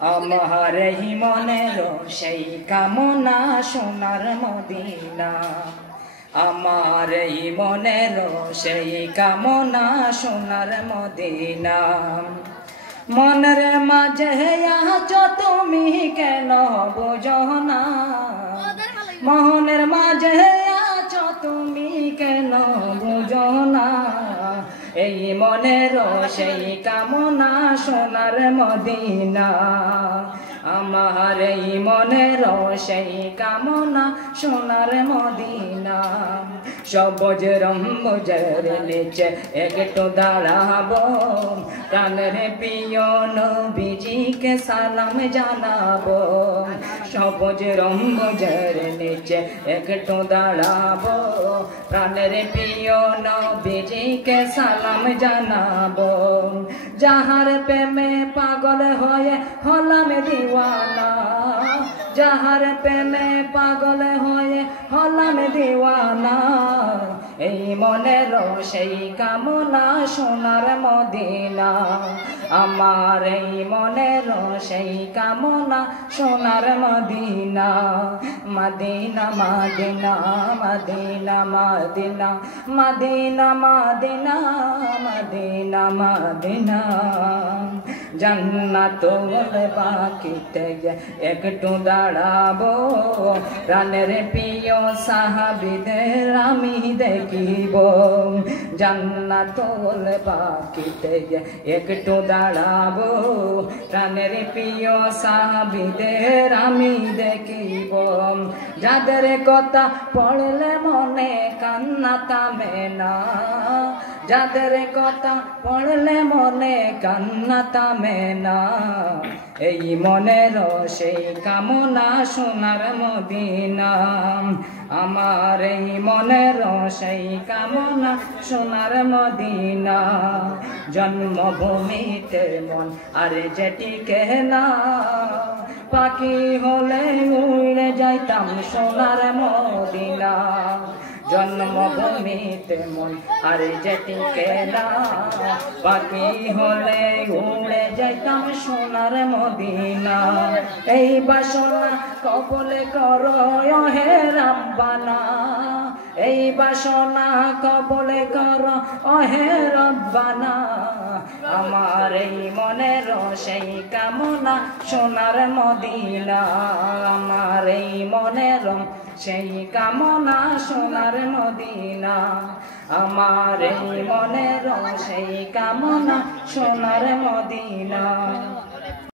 আমার এই মনের সেই কামনা সোনার মদিনা, আমার এই মনের সেই কামনা সোনার মদিনা। মনের মাঝে আছো তুমি কেন বোঝো না, মনের মাঝে আছো তুমি কেন বোঝো না। এই মনের সেই কামনা সোনার মদিনা, আমার এই মনের সেই কামনা সোনার মদিনা। সবুজ রম্বুজের নিচে একটু দাঁড়াবো, প্রাণের প্রিয় নবীজিকে সালাম জানাবো। সবুজ রম্বুজের নিচে একটু দাঁড়াবো, প্রাণের প্রিয় নবীজিকে সালাম জানাবো। যাহার প্রেমে পাগল হয়ে হলাম দিওয়ানা, যাহার প্রেমে পাগল হয়ে হলাম দিওয়ানা। এই মনের সেই কামনা সোনার মদিনা, আমার এই মনের সেই কামনা সোনার Medina. Medina Medina Medina Medina Medina Medina Medina Medina. জান্নাত বাকিতে একটু দাঁড়াবো, প্রাণের প্রিয় সাহাবীদের আমি দেখিব। জান্নাত বাকিতে একটু দাঁড়াবো, প্রাণের প্রিয় সাহাবীদের আমি দেখিব। যাদের কথা পড়লে মনে কান্না থামে না, যাদের কথা পড়লে মনে কান্না থামে না। এই মনের সেই কামনা সোনার মদিনা, আমার এই মনের সেই কামনা সোনার মদিনা। জন্মভূমিতে মন আর যেটিকে না, পাখি হলে উড়ে যাইতাম সোনার মদিনা। জন্মভূমিতে মন আর যেটিকে না, পাখি হলে উড়ে যাইতাম সোনার মদিনা। এই বাসনা কবলে করো হে রব্বানা, এই বাসনা কবলে করো হে রব্বানা। আমার এই মনের সেই কামনা সোনার মদিনা, আমার এই মনের সেই কামনা সোনার মদিনা। আমার এই মনের সেই কামনা সোনার মদিনা।